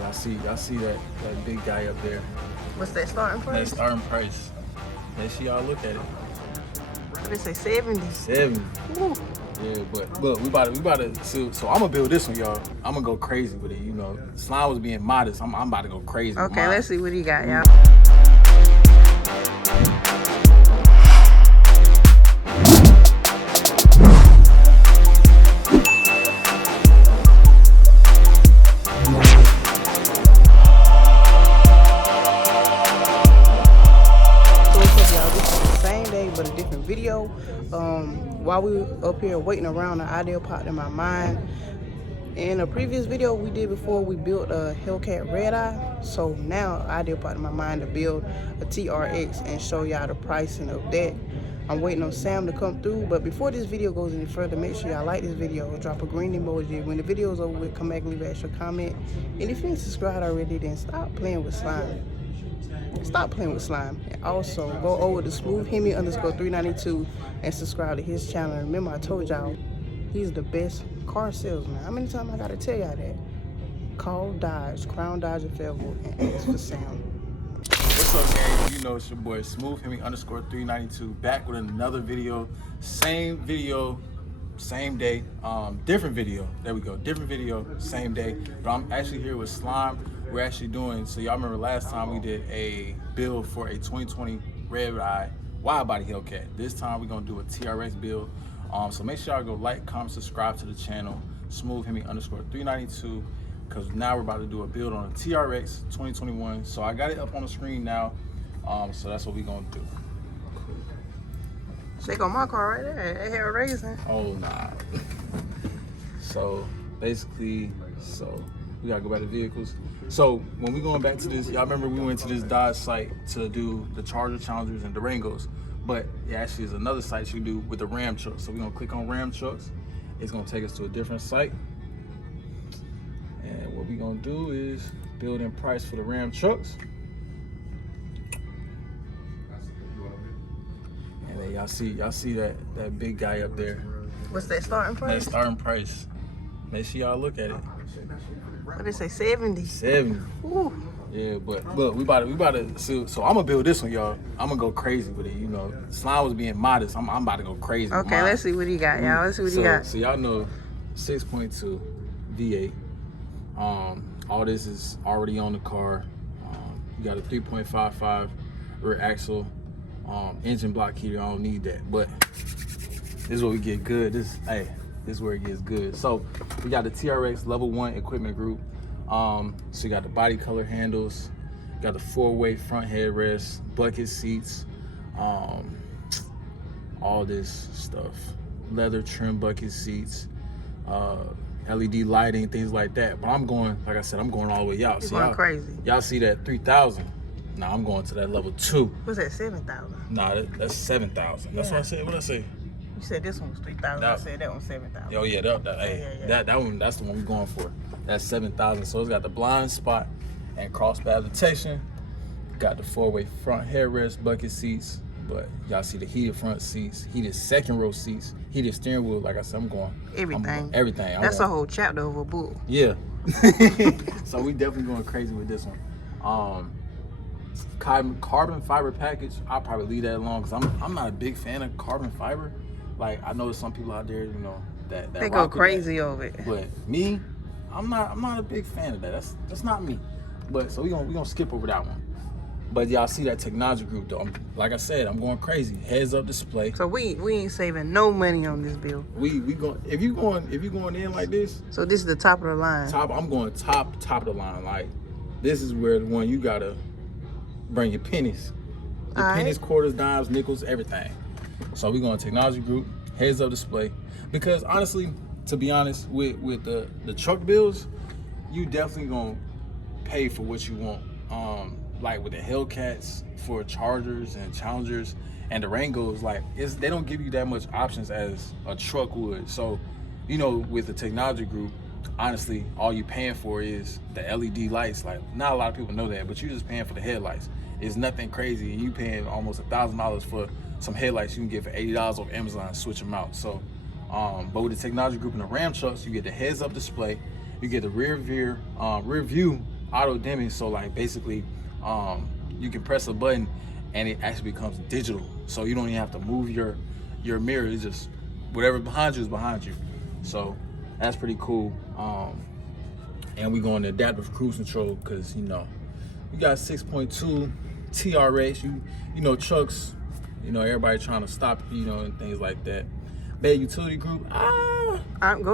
Y'all see that big guy up there. What's that starting price? That starting price. Make sure y'all look at it. They say 70. 70. Ooh. Yeah, but look, we about to. So I'm gonna build this one, y'all. I'm gonna go crazy with it. You know, Slime was being modest. I'm about to go crazy. Okay, let's see what he got, y'all. But a different video. While we were up here waiting around, an idea popped in my mind. In a previous video we did before, we built a Hellcat red eye. So now an idea popped in my mind to build a TRX and show y'all the pricing of that. I'm waiting on Sam to come through, but before this video goes any further, make sure y'all like this video, drop a green emoji. When the video is over with, come back and leave an extra comment. And if you ain't subscribed already, then stop playing with slime. Stop playing with slime. And also go over to smoothhemi_392 and subscribe to his channel. Remember, I told y'all he's the best car salesman. How many times I gotta tell y'all that? Call Dodge, Crown Dodge of Fayetteville, and ask for Sam. What's up, gang? You know it's your boy smoothhemi_392 back with another video. Same video, same day, different video. There we go, different video, same day. But I'm actually here with Slime. We're actually doing, so y'all remember last time we did a build for a 2020 red eye wide body Hellcat. This time we're gonna do a TRX build. So make sure y'all go like, comment, subscribe to the channel, smoothhemi_392, because now we're about to do a build on a TRX 2021. So I got it up on the screen now. So that's what we're gonna do. Shake on my car right there. They hair raising. Oh nah. So basically, we gotta go back to vehicles. So when we going back to this, y'all remember we went to this Dodge site to do the Charger, Challengers, and Durangos, but it actually is another site you do with the Ram trucks. So we're gonna click on Ram trucks. It's gonna take us to a different site. And what we're gonna do is build in price for the Ram trucks. And then y'all see that big guy up there. What's that starting price? That starting price. Make sure y'all look at it. What they say, 70? 70. Ooh. Yeah, but look, we about to so I'm gonna build this one, y'all. I'm gonna go crazy with it. You know, Slime was being modest. I'm about to go crazy. Okay, let's see what he got, y'all. Let's see what he got. So y'all know 6.2 V8. All this is already on the car. You got a 3.55 rear axle. Engine block heater. I don't need that, but this is what we get good. This is where it gets good. So we got the TRX level 1 equipment group. So you got the body color handles, you got the 4-way front headrest, bucket seats, all this stuff, leather trim bucket seats, LED lighting, things like that. But I'm going, like I said, I'm going all the way out. You're going crazy. Y'all see that 3,000? Nah, I'm going to that level 2. What's that, 7,000? Nah, that's 7,000. That's what I said. What I say? You said this one was 3,000. I said that one's 7,000. Oh yeah, that one. That's the one we're going for. That's 7,000. So it's got the blind spot and cross bar protection. Got the 4-way front headrest, bucket seats. But y'all see the heated front seats, heated second row seats, heated steering wheel. Like I said, I'm going everything. Everything. That's a whole chapter of a book. Yeah. So we definitely going crazy with this one. Carbon fiber package. I'll probably leave that alone because I'm not a big fan of carbon fiber. Like, I know there's some people out there, you know, that they go crazy over it. But me, I'm not a big fan of that. That's not me. But so we gonna skip over that one. But y'all see that technology group though. Like I said, I'm going crazy. Heads up display. So we ain't saving no money on this build. We going if you going in like this. So this is the top of the line. I'm going top of the line. Like, this is where the one you gotta bring your pennies. The pennies, quarters, dimes, nickels, everything. So we're going technology group, heads up display. Because honestly, to be honest, with the truck builds, you definitely gonna pay for what you want. Like with the Hellcats for Chargers and Challengers and the Durangos, like they don't give you that much options as a truck would. So, you know, with the technology group, honestly, all you're paying for is the LED lights. Like, not a lot of people know that, but you're just paying for the headlights. It's nothing crazy, and you paying almost $1,000 for some headlights you can get for $80 off Amazon, switch them out. So, but with the technology group and the Ram trucks, you get the heads-up display, you get the rear view auto dimming, so like basically you can press a button and it actually becomes digital, so you don't even have to move your mirror. It's just whatever's behind you is behind you. So that's pretty cool. And we going to adaptive cruise control because you know we got 6.2 TRX. You know trucks, you know everybody trying to stop, you know, and things like that. Bad utility group. Go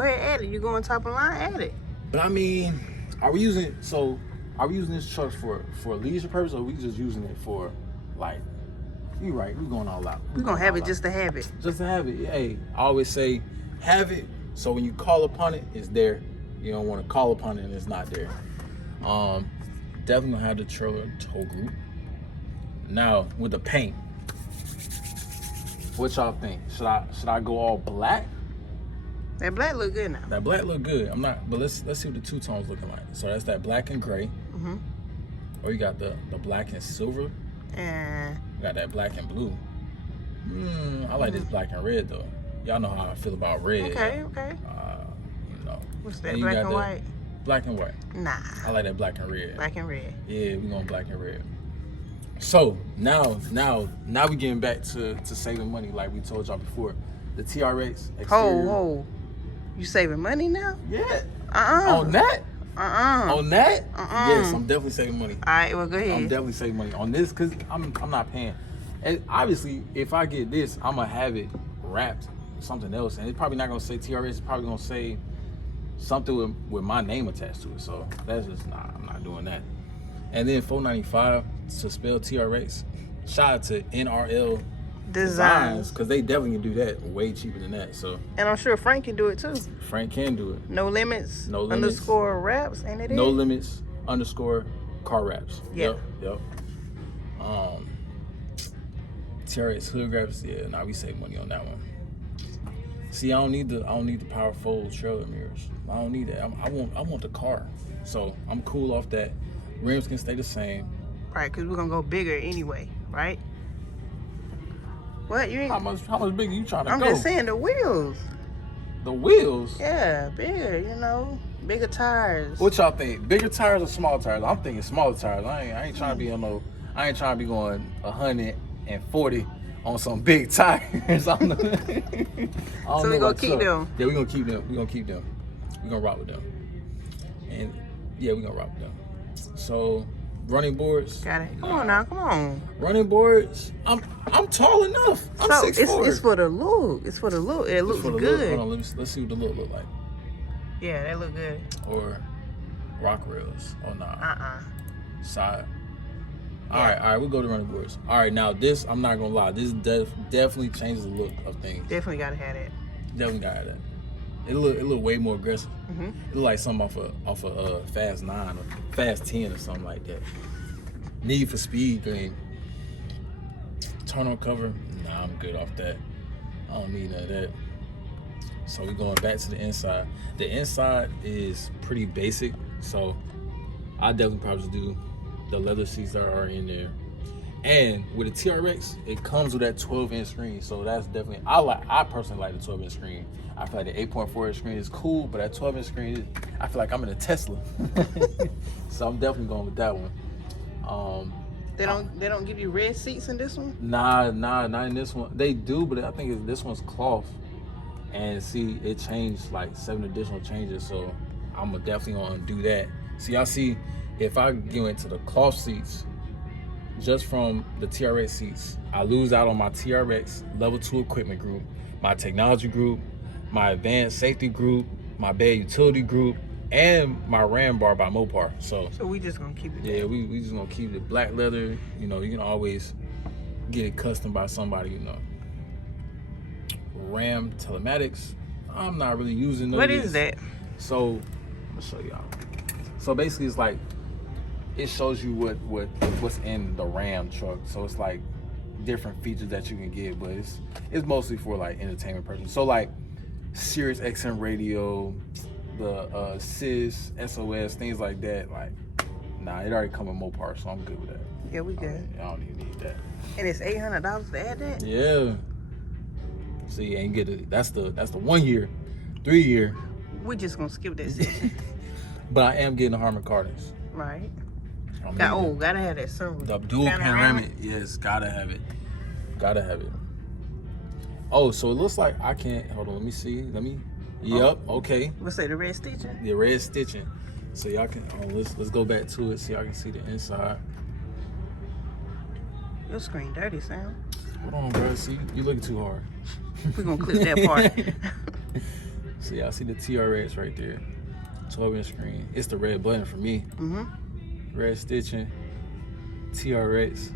ahead, add it. You going top of the line, add it. But I mean, are we using this truck for leisure purpose, or are we just using it for like? You right, we going all out. We gonna have it just to have it. Just to have it. Hey, I always say have it, so when you call upon it, it's there. You don't want to call upon it and it's not there. Definitely gonna have the trailer tow group. Now with the paint, what y'all think? Should I go all black? That black look good now. That black look good. I'm not, but let's see what the two tones looking like. So that's that black and gray. Mm-hmm. Or you got the black and silver. And You got that black and blue. I like this black and red though. Y'all know how I feel about red. okay. You know. What's that, And you black got and the white? Black and white. Nah. I like that black and red. Black and red. Yeah, we going black and red. So now we getting back to saving money like we told y'all before. The TRX exterior. Ho. You saving money now? Yeah. On that? Uh-uh. On that? Yes, I'm definitely saving money. All right, well, go ahead. I'm definitely saving money on this because I'm not paying. And obviously, if I get this, I'm gonna have it wrapped something else, and it's probably not gonna say TRX. It's probably gonna say something with my name attached to it. So that's just I'm not doing that. And then $4.95 to spell TRX. Shout out to NRL Designs because they definitely can do that way cheaper than that. So and I'm sure Frank can do it too. Frank can do it. No limits. No limits. _ wraps, ain't it? No limits _ car wraps. Yep. TRX hood wraps. Yeah, now we save money on that one. See, I don't need the power fold trailer mirrors. I don't need that. I want the car. So I'm cool off that. Rims can stay the same. Right, because we're gonna go bigger anyway, right? What you ain't? How much bigger you trying to go? I'm just saying the wheels. The wheels? Yeah, bigger. You know, bigger tires. What y'all think? Bigger tires or small tires? I'm thinking smaller tires. I ain't trying to be on no. I ain't trying to be going 140 on some big tires. So we gonna keep them. Yeah, we gonna keep them. We gonna rock with them. And yeah, we gonna rock with them. So running boards. Got it. Come on now, come on. Running boards. I'm tall enough. I'm 6'4". It's for the look. It's for the look. It looks good. Hold on, let's see what the look like. Yeah, that look good. Or rock rails. Oh nah. Side. Yeah. All right, we'll go to running boards. All right, now this, I'm not gonna lie, this definitely changes the look of things. Definitely gotta have that. Definitely gotta have that. It look way more aggressive. Mm-hmm. It look like something off of Fast 9 or Fast 10 or something like that. Need for Speed game. Turn on cover. Nah, I'm good off that. I don't need none of that. So we're going back to the inside. The inside is pretty basic, so I definitely probably do the leather seats that are in there. And with the TRX, it comes with that 12-inch screen, so that's definitely, I personally like the 12-inch screen. I feel like the 8.4-inch screen is cool, but that 12-inch screen, I feel like I'm in a Tesla. So I'm definitely going with that one. They don't give you red seats in this one? Nah, not in this one. They do, but I think this one's cloth. And see, it changed like 7 additional changes, so I'm definitely gonna do that. See, I see if I go into the cloth seats, just from the TRX seats, I lose out on my TRX level 2 equipment group, my technology group, my advanced safety group, my bed utility group, and my Ram bar by Mopar. So we just gonna keep it. Yeah, we just gonna keep it black leather. You know, you can always get it custom by somebody, you know. Ram telematics, I'm not really using those. What is that? So I'm gonna show y'all. So basically it's like, it shows you what's in the Ram truck. So it's like different features that you can get, but it's mostly for like entertainment purposes. So like Sirius XM radio, the SIS, SOS, things like that. Like, nah, it already come with Mopar, so I'm good with that. Yeah, we good. I don't even need that. And it's $800 to add that? Yeah. So you ain't get it. That's the 1 year, 3 year. We just gonna skip that section. But I am getting the Harman Kardons. Right. Gotta have that sunroof. The dual panoramic. Yes, gotta have it. Gotta have it. Oh, so it looks like I can't. Hold on, let me see. Yep. Okay. What's that? The red stitching. The red stitching. So y'all can. Let's go back to it so y'all can see the inside. Your screen dirty, Sam. Hold on, bro. See, you looking too hard. We're gonna clip that part. So y'all see the TRX right there. 12-inch screen. It's the red button for me. Mm-hmm. Red stitching. TRX.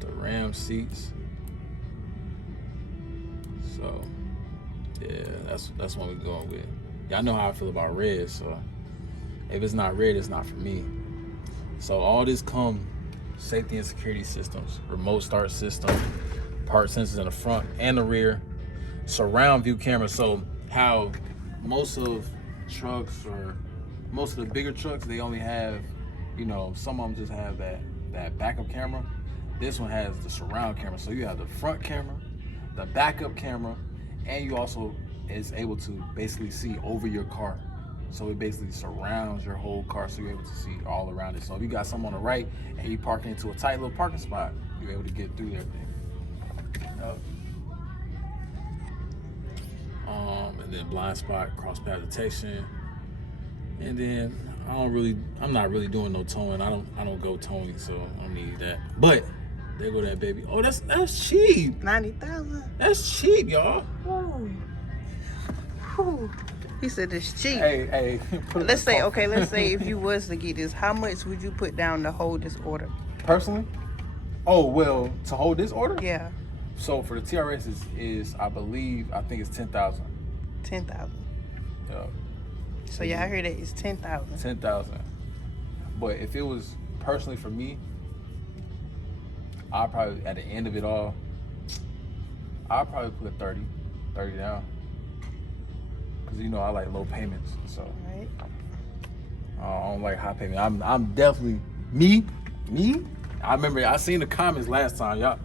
The Ram seats. So yeah, that's what we're going with. Y'all know how I feel about red, so if it's not red, it's not for me. So all this come safety and security systems, remote start system, park sensors in the front and the rear, surround view camera. So how most of trucks or most of the bigger trucks, they only have, you know, some of them just have that backup camera. This one has the surround camera. So you have the front camera, the backup camera, and you also is able to basically see over your car. So it basically surrounds your whole car, so you're able to see all around it. So if you got something on the right and you parking into a tight little parking spot, you're able to get through everything. And then blind spot, cross path detection, and then I'm not really doing no towing. I don't go towing, so I don't need that. But there go that baby. Oh, that's cheap. 90,000. That's cheap, y'all. Whew. He said it's cheap. Hey. Let's say if you was to get this, how much would you put down to hold this order? Personally? Oh, well, to hold this order? Yeah. So for the TRX is I think it's 10,000. 10,000. Yeah. So y'all heard that it's 10,000. 10,000. But if it was personally for me, I'll probably at the end of it all, I'll probably put 30 down. Cause you know I like low payments, so right. I don't like high payment. I'm definitely me. I remember I seen the comments last time, y'all.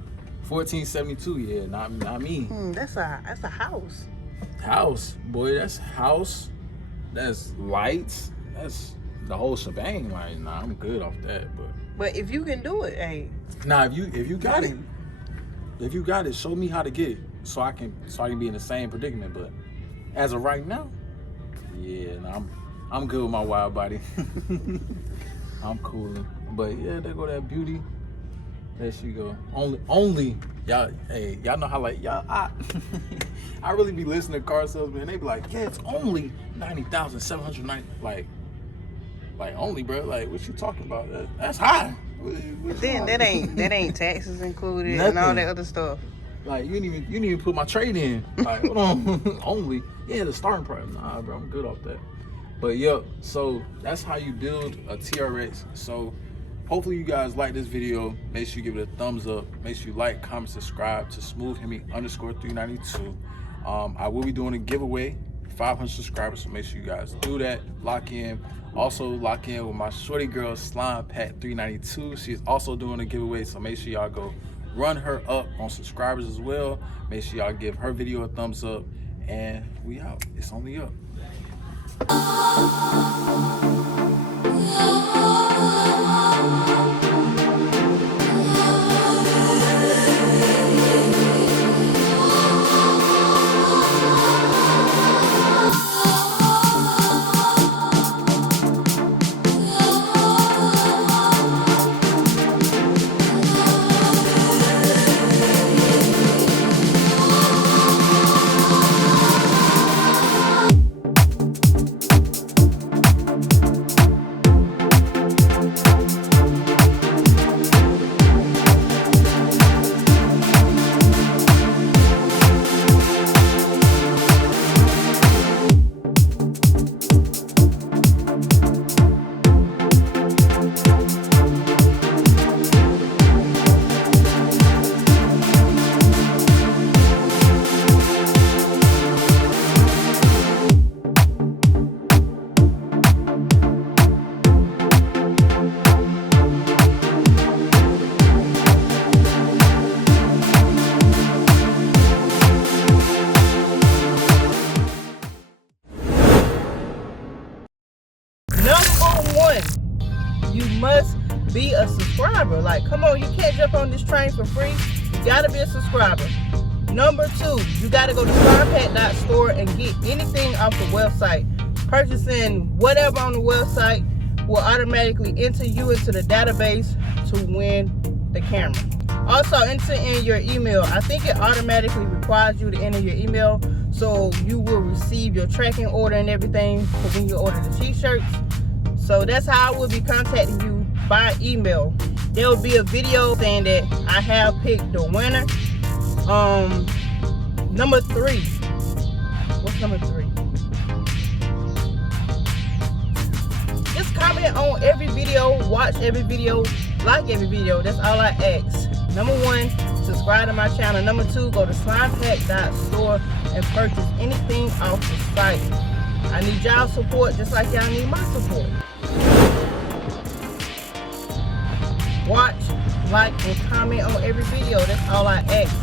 1472, yeah, not me. That's a house. House, boy, that's house. That's lights. That's the whole shebang. Like, nah, I'm good off that. But if you can do it, hey. Nah, if you got it, show me how to get it, so I can be in the same predicament. But as of right now, yeah, nah, I'm good with my wide body. I'm cooling. But yeah, there go that beauty. There she go. Only y'all. Hey, y'all know how like y'all. I really be listening to car salesmen. And they be like, yeah, it's only 90,790. Like only, bro. Like, what you talking about? That's high. Then that ain't taxes included. Nothing. And all that other stuff. Like you didn't even put my trade in. Like, hold on. Only, yeah, the starting price. Nah, bro, I'm good off that. But yeah, so that's how you build a TRX. So hopefully you guys like this video. Make sure you give it a thumbs up. Make sure you like, comment, subscribe to smoothhemi_392. I will be doing a giveaway, 500 subscribers, so make sure you guys do that. Lock in. Also lock in with my shorty girl Slime Pat 392. She's also doing a giveaway, so make sure y'all go run her up on subscribers as well. Make sure y'all give her video a thumbs up, and we out. It's only up. you must be a subscriber. Like, come on, you can't jump on this train for free. You gotta be a subscriber. Number 2, you gotta go to scatpack.store and get anything off the website. Purchasing whatever on the website will automatically enter you into the database to win the camera. Also, enter in your email. I think it automatically requires you to enter your email, so you will receive your tracking order and everything for when you order the t-shirts. So that's how I will be contacting you, by email. There will be a video saying that I have picked the winner. Number 3. What's number 3? Just comment on every video, watch every video, like every video. That's all I ask. Number 1, subscribe to my channel. Number 2, go to scatpack.store and purchase anything off the site. I need y'all support just like y'all need my support. Watch, like, and comment on every video. That's all I ask.